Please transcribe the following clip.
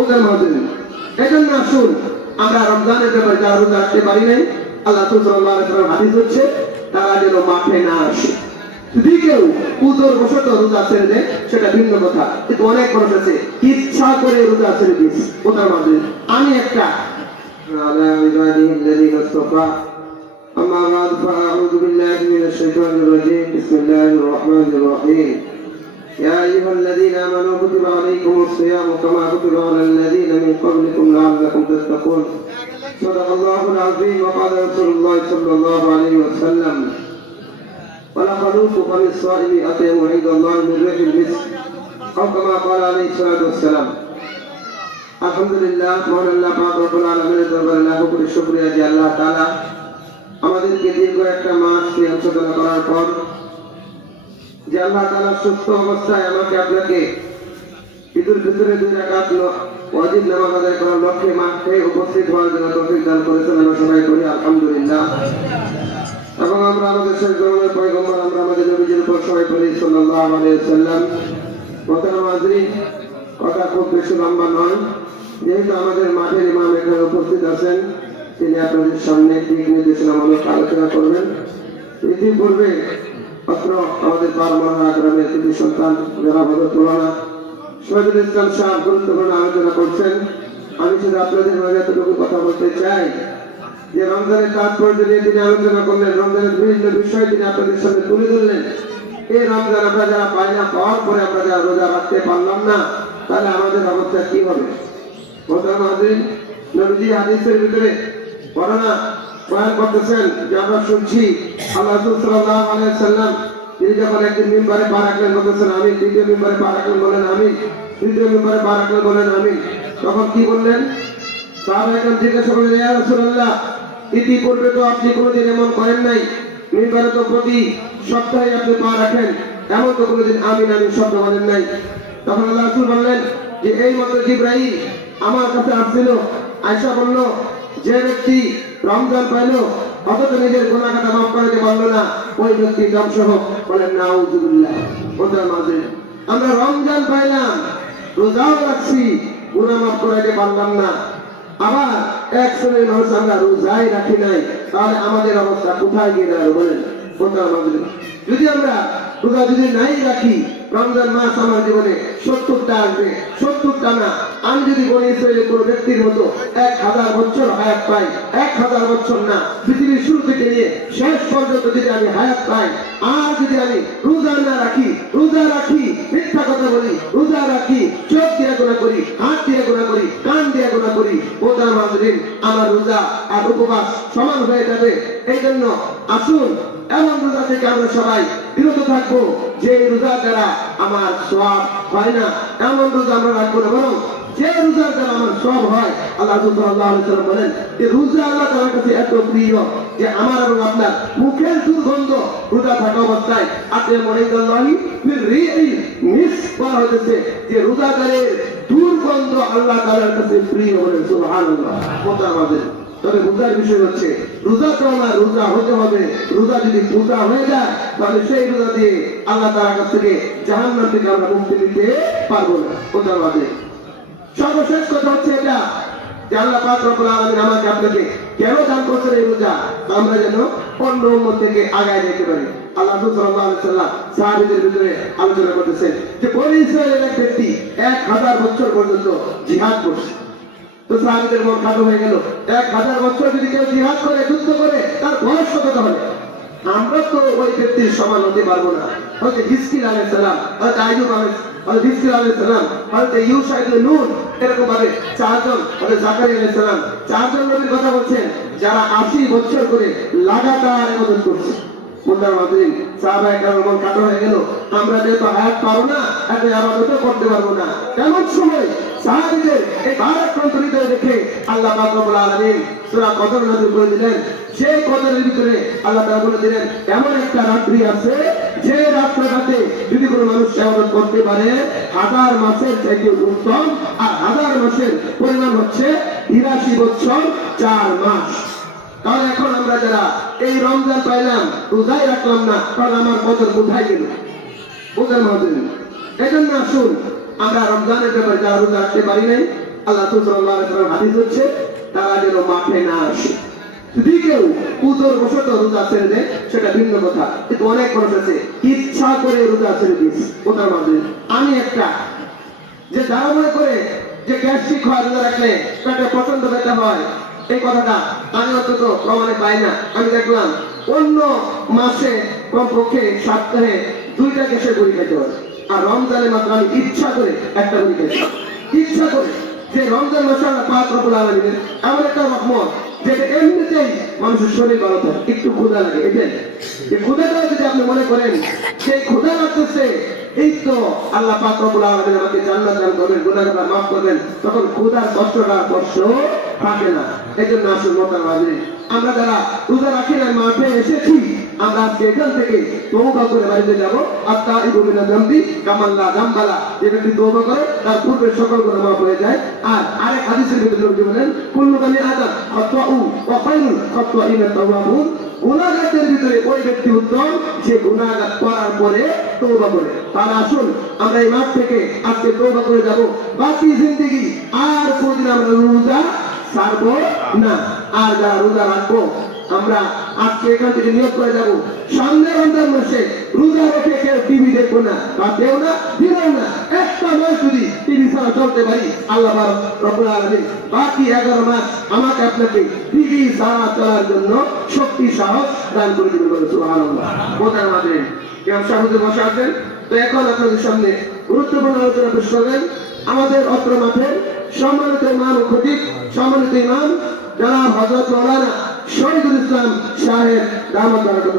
ওদের মধ্যে এজন্য আসুন আমরা রমজানের ব্যাপারে যারা রোজা রাখতে পারি নাই, আল্লাহ সাল্লাল্লাহু আলাইহি ওয়াসাল্লাম হাদিস হচ্ছে তারা যেন মাঠে না আসে। যদি কেউ উদর বসত রোজা ছেড়ে দেয় সেটা ভিন্ন কথা, কিন্তু অনেক মানুষ আছে ইচ্ছা করে রোজা ছেড়ে দিয়েছে। ওদের মধ্যে আমি একটা أما بعد فأعوذ بالله من الشيطان الرجيم بسم الله الرحمن الرحيم يا أيها الذين آمنوا كتب عليكم الصيام كما كتب على الذين من قبلكم لعلكم تتقون صدق الله العظيم وقال رسول الله صلى الله عليه وسلم ولخلوف فم الصائم أطيب عند الله من ريح المسك أو كما قال عليه الصلاة والسلام আলহামদুলিল্লাহ মহান আল্লাহ পাক রব্বুল আলামিনের দরবারে লাখো কোটি শুকরিয়া যে আল্লাহ তাআলা আমাদেরকে দীর্ঘ একটা মাস সাধনা করার পর যে আল্লাহ তাআলা সুস্থ অবস্থায় আমাকে আপনাকে ঈদুল ফিতরে 2 রাকাত ওয়াজিব নামাজ আদায় করার লক্ষ্যে মাঠে উপস্থিত হওয়ার জন্য তৌফিক দান করেছেন। আমরা সবাই করি আলহামদুলিল্লাহ। এবং আমরা আমাদের শেষ জমানের পয়গম্বর আমরা আমাদের নবীজির উপর সবাই করি সাল্লাল্লাহু আলাইহি ওয়াসাল্লাম। মোহতারাম হাজরিন, কথা খুব বেশি লম্বা নয়, যেহেতু আমাদের মাঠের ইমাম এখানে উপস্থিত আছেন, তিনি আপনাদের সামনে দিক নির্দেশনামূলক আলোচনা করবেন। ইতিপূর্বে অত্র আমাদের পারমানা গ্রামের কৃতি সন্তান যারা হজরত মাওলানা শহীদুল ইসলাম সাহেব গুরুত্বপূর্ণ আলোচনা করছেন। আমি শুধু আপনাদের মাঝে এতটুকু কথা বলতে চাই যে রমজানের তাৎপর্য নিয়ে তিনি আলোচনা করলেন, রমজানের বিভিন্ন বিষয় তিনি আপনাদের সামনে তুলে ধরলেন। এই রমজান আমরা যারা পাই না, পাওয়ার পরে আমরা যারা রোজা রাখতে পারলাম না, তাহলে আমাদের অবস্থা কি হবে? মোহতারাম হাজরিন, নবীজি হাদিসের ভিতরে বর্ণনা বয়ান করতেছেন যে আমরা শুনছি আল্লাহ রাসূল সাল্লাল্লাহু আলাইহি ওয়াসাল্লাম তিনি যখন একদিন মিম্বারে পা রাখলেন বলতেছেন আমিন, দ্বিতীয় মিম্বারে পা রাখলেন বলেন আমিন, তৃতীয় মিম্বারে পা রাখলেন বলেন আমিন। তখন কি বললেন? সাহাবায়ে জিজ্ঞাসা করলেন, ইয়া রাসূলুল্লাহ, ইতিপূর্বে তো আপনি কোনোদিন এমন করেন নাই, মিম্বারে তো প্রতি সপ্তাহে আপনি পা রাখেন, এমন তো কোনোদিন আমিন আমিন শব্দ বলেন নাই। তখন আল্লাহ রাসূল বললেন যে এই মতো জিবরাইল আমার কাছে আসছিল, আয়েশা বলল যে ব্যক্তি রমজান পাইল অথচ নিজের গুনাহ খাতা মাফ করতে পারলো না, ওই ব্যক্তি ধ্বংস হোক। বলেন নাউযুবিল্লাহ। মোহতারাম হাজরিন, আমরা রমজান পাইলাম, রোজাও রাখছি, গুনাহ মাফ করতে পারলাম না, আবার এক শ্রেণীর মানুষ আমরা রোজাই রাখি নাই, তাহলে আমাদের অবস্থা কোথায় গিয়ে দাঁড়াবে? বলেন মোহতারাম হাজরিন, যদি আমরা রোজা যদি নাই রাখি, রমজান মাস আমার জীবনে 70টা আসবে, 70টা না, আমি যদি বলি ইসরায়েলের কোন ব্যক্তির মতো 1000 বছর হায়াত পাই, 1000 বছর না, পৃথিবীর শুরু থেকে নিয়ে শেষ পর্যন্ত যদি আমি হায়াত পাই, আর যদি আমি রোজা না রাখি, রোজা রাখি, মিথ্যা কথা বলি, রোজা রাখি, চোখ দিয়ে গুনাহ করি, হাত দিয়ে গুনাহ করি, কান দিয়ে গুনাহ করি, মোহতারাম হাজরিন, আমার রোজা আর উপবাস সমান হয়ে যাবে। এই জন্য আসুন এমন রোজা থেকে আমরা সবাই বিরত থাকবো যে রোজা দ্বারা আমার সওয়াব হয় না, এমন রোজা আমরা রাখবো না, বরং যে রোজার দ্বারা আমার সওয়াব হয়। আল্লাহ সাল্লাল্লাহু আলাইহি ওয়াসাল্লাম বলেন যে রোজা আল্লাহ তাআলার কাছে এত প্রিয় যে আমার এবং আপনার মুখের দুর্গন্ধ রোজা থাকা অবস্থায় আপনি মনে করলেন বলা হয়েছে যে রোজাদারের দুর্গন্ধ আল্লাহ তাআলার কাছে প্রিয়। বলেন সুবহানাল্লাহ। মোহতারাম, তবে রোজার বিষয় হচ্ছে রোজা তো আমার রোজা হতে হবে, রোজা যদি পূজা হয়ে যায় তাহলে সেই রোজা দিয়ে আল্লাহ তাআলার কাছ থেকে জাহান্নাম থেকে আমরা মুক্তি নিতে পারবো না। কোথাও সর্বশেষ কথা হচ্ছে এটা যে আল্লাহ পাক রব্বুল আলামিন আমাকে আপনাকে কেন দান করছেন এই রোজা, আমরা যেন অন্য উম্মত থেকে আগায় যেতে পারি। আল্লাহ সাল্লাল্লাহু আলাইহি ওয়াসাল্লাম সাহাবীদের ভিতরে আলোচনা করতেছেন যে বনী ইসরায়েলের এক ব্যক্তি 1000 বছর পর্যন্ত জিহাদ করছে। তো সাহাবীদের মন খাটো হয়ে গেল, 1000 বছর যদি কেউ জিহাদ করে, যুদ্ধ করে, তার বয়স কত হবে? আমরা তো ওই ব্যক্তির সমান হতে পারবো না। হয়তো হিজকিল আলাইহিস সালাম, হয়তো আইয়ুব আলাইহিস সালাম, হয়তো ইউসা ইবনে নূন, এরকম ভাবে 4 জন, হয়তো জাকারিয়া আলাইহিস সালাম, 4 জন নবীর কথা বলছেন যারা 80 বছর করে লাগাতার ইবাদত করছে। মোহতারাম হাজরিন, সাহাবায়ে কেরামের মন খাটো হয়ে গেল, আমরা যেহেতু হায়াত পাবো না, এত ইবাদতও করতে পারবো না। এমন সময় সাহাবীদের এই ভারাক্রান্ত হৃদয় দেখে আল্লাহ পাক রব্বুল আলামিন সূরা কদর নাযিল করে দিলেন। সেই কদরের ভিতরে আল্লাহ তাআলা বলে দিলেন এমন একটা রাত্রি আছে যে রাত্রিটাতে যদি কোনো মানুষ ইবাদত করতে পারে 1000 মাসের চাইতে উত্তম, আর 1000 মাসের পরিমাণ হচ্ছে 83 বছর 4 মাস। তাহলে এখন আমরা যারা এই রমজান পাইলাম, রোজাই রাখলাম না, কারণ আমার কদর কোথায় গেল? বোঝার মধ্যে। এই জন্য আসুন আমরা রমজানের ব্যাপারে যারা রোজা রাখতে পারি নাই, আল্লাহ সাল্লাল্লাহু আলাইহি ওয়াসাল্লাম হাদিস হচ্ছে তারা যেন মাঠে না আসে। যদি কেউ উদর বসত রোজা ছেড়ে দেয় সেটা ভিন্ন কথা, কিন্তু অনেক মানুষ আছে ইচ্ছা করে রোজা ছেড়ে দিয়েছে। ওটার মাঝে আমি একটা যে যারা মনে করে যে গ্যাস্ট্রিক হয় রোজা রাখলে পেটে প্রচন্ড ব্যথা হয়, এই কথাটা আমি অন্তত প্রমাণে পাই না। আমি দেখলাম অন্য মাসে কমপক্ষে সপ্তাহে 2টা গ্যাসের বড়ি খেতে হয়, আর রমজানে মাত্র আমি ইচ্ছা করে একটা বড়ি খেয়েছি। ইচ্ছা করে যে রমজান মাসে আমরা পাক রব্বুল আলামিনের এমন একটা রহমত যেটা এমনিতেই মানুষের শরীর ভালো থাকে, একটু ক্ষুধা লাগে। এটাই যে ক্ষুধাটা যদি আপনি মনে করেন সেই ক্ষুধা লাগতেছে, এই তো আল্লাহ পাক রব্বুল আলামিন আমাকে জান্নাত দান করবেন, গুনাহগার মাফ করবেন, তখন ক্ষুধার কষ্টটা কষ্ট থাকে না। এই জন্য আসল মোতার মাঝে আমরা যারা রোজা রাখি না মাঠে এসেছি, আমরা আজকে এখান থেকে তওবা করে বাড়িতে যাব। আত্তাইবু মিনাজ যামবি কামাল্লা যামবালা, যে ব্যক্তি তওবা করে তার পূর্বের সকল গুনাহ মাফ হয়ে যায়। আর আরেক হাদিসের ভিতরে নবী বলেন কুল্লু বানি আদম খাতাউ ওয়া খায়রুল খাতাইনা তাওয়াবুন, গুনাহগারদের ভিতরে ওই ব্যক্তি উত্তম যে গুনাহ করার পরে তওবা করে। তাহলে আসুন আমরা এই মাঠ থেকে আজকে তওবা করে যাব, বাকি জিন্দেগি আর কোনদিন আমরা রোজা ছাড়বো না। আর যারা রোজা রাখবো আমরা আজকে এখান থেকে নিয়োগ করে যাবো, সামনে রমজান মাসে রোজা রেখে কেউ টিভি দেখবো না, বা কেউ না দিলেও না, একটা মাস যদি টিভি ছাড়া চলতে পারি, আল্লাহ রব্বুল আলামিন বাকি 11 মাস আমাকে আপনাকে টিভি ছাড়া চলার জন্য শক্তি সাহস দান করে দিবেন বলে সুবহানাল্লাহ। কোথায় আমাদের কেউ সাহুদে বসে আছেন, তো এখন আপনাদের সামনে গুরুত্বপূর্ণ আলোচনা পেশ করবেন আমাদের অত্র মাঠের সম্মানিত ইমাম ও খতিব, সম্মানিত ইমাম জনাব হযরত মাওলানা শহীদুল ইসলাম সাহেব দামাত বারাকাতুহু।